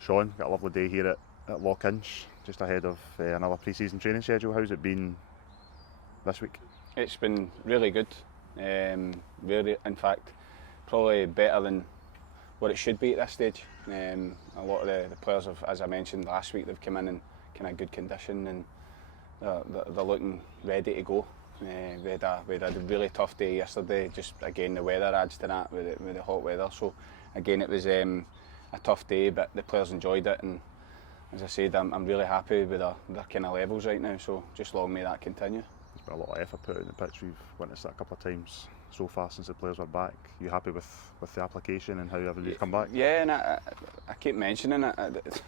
Sean, got a lovely day here at Lockhinch, just ahead of another pre-season training schedule. How's it been this week? It's been really good. Really, in fact, probably better than what it should be at this stage. A lot of the players have, as I mentioned last week, they've come in kind of good condition and they're looking ready to go. We had a really tough day yesterday. Just again, the weather adds to that with the hot weather. So again, it was a tough day, but the players enjoyed it. And as I said, I'm really happy with their kind of levels right now. So just long may that continue. There's been a lot of effort put in the pitch. We've witnessed that a couple of times so far since the players were back. Are you happy with the application and how everybody's come back? Yeah, and I keep mentioning it.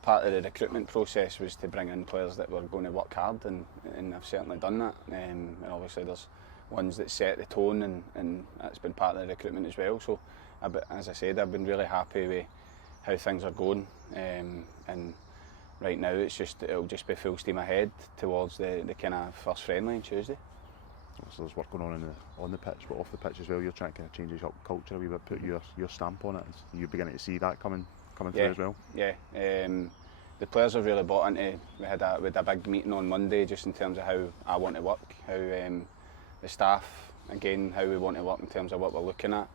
Part of the recruitment process was to bring in players that were going to work hard, and I've certainly done that. And obviously there's ones that set the tone, and that's been part of the recruitment as well. So, as I said, I've been really happy with how things are going. And right now it'll just be full steam ahead towards the kind of first friendly on Tuesday. So there's work going on the pitch, but off the pitch as well. You're trying to kind of change the culture a wee bit, put your stamp on it. Are you beginning to see that coming through as well? Yeah. The players have really bought into. We had a big meeting on Monday just in terms of how I want to work, how the staff again how we want to work in terms of what we're looking at.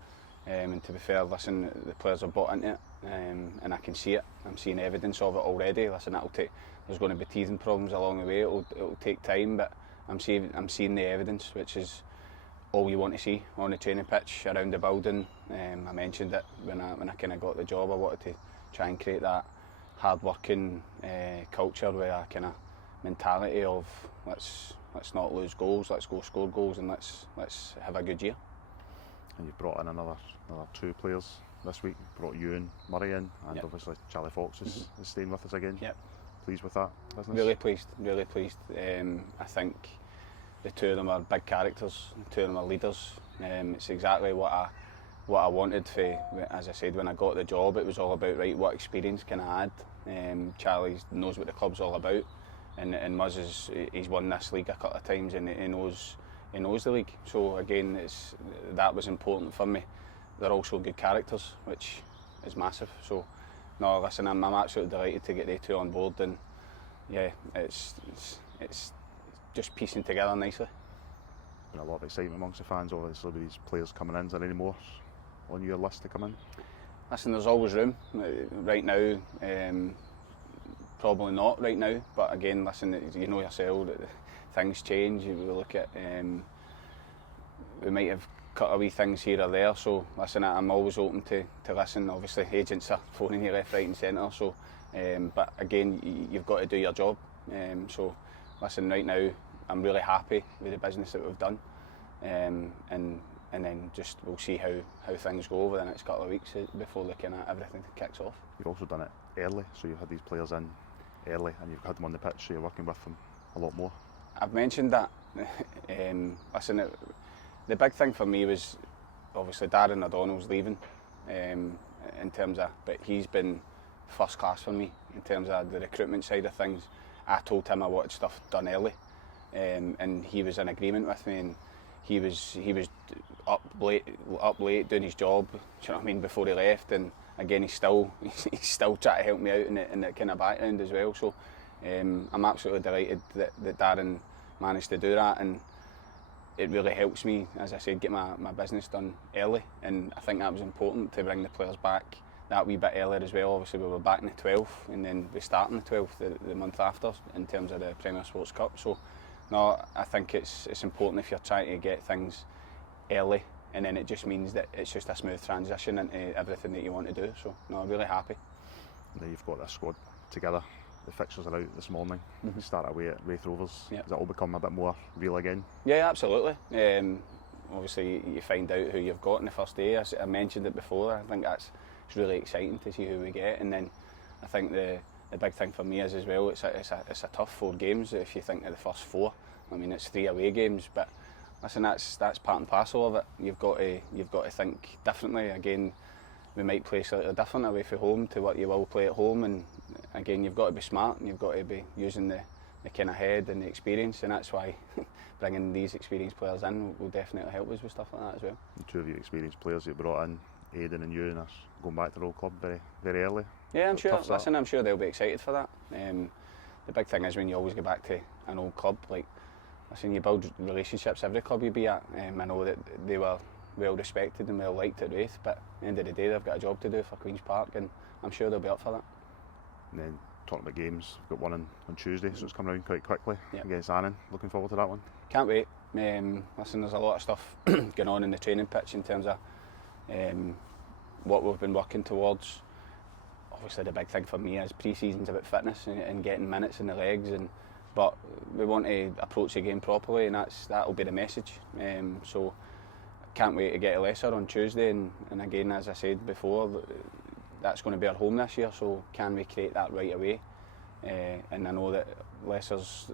And to be fair, listen, the players have bought into it, and I can see it. I'm seeing evidence of it already. Listen, there's going to be teething problems along the way. It'll take time, but I'm seeing the evidence, which is all you want to see on the training pitch, around the building. I mentioned it when I kind of got the job. I wanted to try and create that hard-working culture with a kind of mentality of let's not lose goals, let's go score goals, and let's have a good year. And you've brought in another 2 players this week. Brought you and Murray in, and Yep. Obviously Charlie Fox is staying with us again. Yep. Pleased with that business? Really pleased. I think the 2 of them are big characters. The 2 of them are leaders. It's exactly what I wanted. As I said, when I got the job, it was all about what experience can I add. Charlie knows what the club's all about, and Muzz he's won this league a couple of times, and he knows the league. So again, that was important for me. They're also good characters, which is massive. So no, listen, I'm absolutely delighted to get the 2 on board, and yeah, it's just piecing together nicely. Been a lot of excitement amongst the fans, obviously, with these players coming in. Is there any more on your list to come in? Listen, there's always room. Right now, probably not right now, but again, listen, you know yourself that things change. We look at, we might have cut a wee things here or there, so listen, I'm always open to listen. Obviously, agents are phoning you left, right and centre, so, but again, you've got to do your job. So listen, right now, I'm really happy with the business that we've done, and then just we'll see how things go over the next couple of weeks before everything kicks off. You've also done it early, so you've had these players in early and you've had them on the pitch, so you're working with them a lot more. I've mentioned that. Listen, the big thing for me was obviously Darren O'Donnell's leaving, but he's been first class for me in terms of the recruitment side of things. I told him I wanted stuff done early, and he was in agreement with me, and he was up late doing his job. Do you know what I mean? Before he left, and again he's still trying to help me out in the kind of background as well. So I'm absolutely delighted that Darren managed to do that, and it really helps me, as I said, get my business done early, and I think that was important to bring the players back that wee bit earlier as well. Obviously we were back in the 12th, and then we start on the 12th the month after in terms of the Premier Sports Cup. So no, I think it's important if you're trying to get things early, and then it just means that it's just a smooth transition into everything that you want to do. So no, I'm really happy. Now you've got this squad together. The fixtures are out this morning. You start away at Wraith Rovers. Yep. Does it all become a bit more real again? Yeah, absolutely. Obviously you find out who you've got in the first day. I mentioned it before. I think it's really exciting to see who we get, and then I think the big thing for me is as well, it's a tough 4 games. If you think of the first 4, I mean it's 3 away games, but listen, that's part and parcel of it. You've got to think differently. Again, we might play slightly different away from home to what you will play at home, and again you've got to be smart, and you've got to be using the kind of head and the experience, and that's why bringing these experienced players in will definitely help us with stuff like that as well. The 2 of you experienced players you brought in, Aidan and you and us going back to the old club very, very early. Yeah, I'm sure. Tough start. Listen, I'm sure they'll be excited for that. The big thing is when you always go back to an old club, like, listen, you build relationships every club you be at. I know that they were well respected and well liked at Wraith, but at the end of the day they've got a job to do for Queen's Park, and I'm sure they'll be up for that. And then talking about games, we've got one on Tuesday, so it's coming around quite quickly. Yep. Against Annan. Looking forward to that one. Can't wait. Listen, there's a lot of stuff going on in the training pitch in terms of what we've been working towards. Obviously the big thing for me is pre-season's about fitness and getting minutes in the legs, but we want to approach the game properly, and that'll be the message. So can't wait to get to Leicester on Tuesday, and again, as I said before, that's going to be our home this year, so can we create that right away? And I know that Leicester's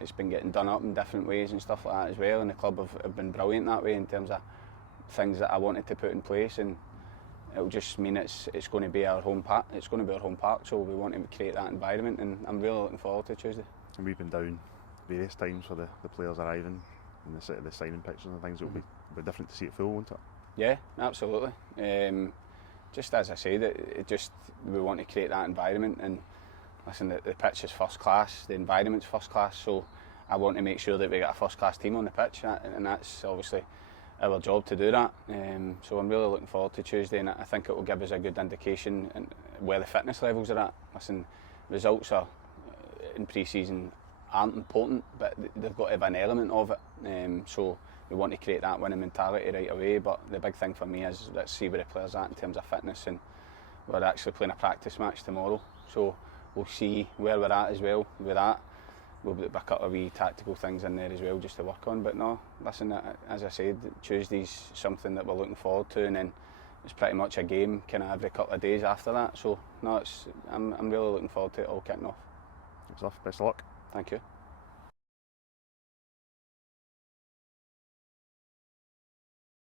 it's been getting done up in different ways and stuff like that as well, and the club have been brilliant that way in terms of things that I wanted to put in place, and it'll just mean it's going to be our home park. It's going to be our home park, so we want to create that environment, and I'm really looking forward to Tuesday. And we've been down various times for the players arriving and the signing pictures and things. It'll be different to see it full, won't it? Yeah, absolutely. Just as I said, we want to create that environment, and listen, the pitch is first class, the environment's first class, so I want to make sure that we got a first class team on the pitch, and that's obviously our job to do that. So I'm really looking forward to Tuesday, and I think it will give us a good indication where the fitness levels are at. Listen, results are in pre-season aren't important, but they've got to have an element of it. So we want to create that winning mentality right away. But the big thing for me is let's see where the players are at in terms of fitness, and we're actually playing a practice match tomorrow. So we'll see where we're at as well with that. We'll put a couple of wee tactical things in there as well just to work on. But no, listen, as I said, Tuesday's something that we're looking forward to, and then it's pretty much a game kind of every couple of days after that. So no, I'm really looking forward to it all kicking off. Good stuff. Best of luck. Thank you.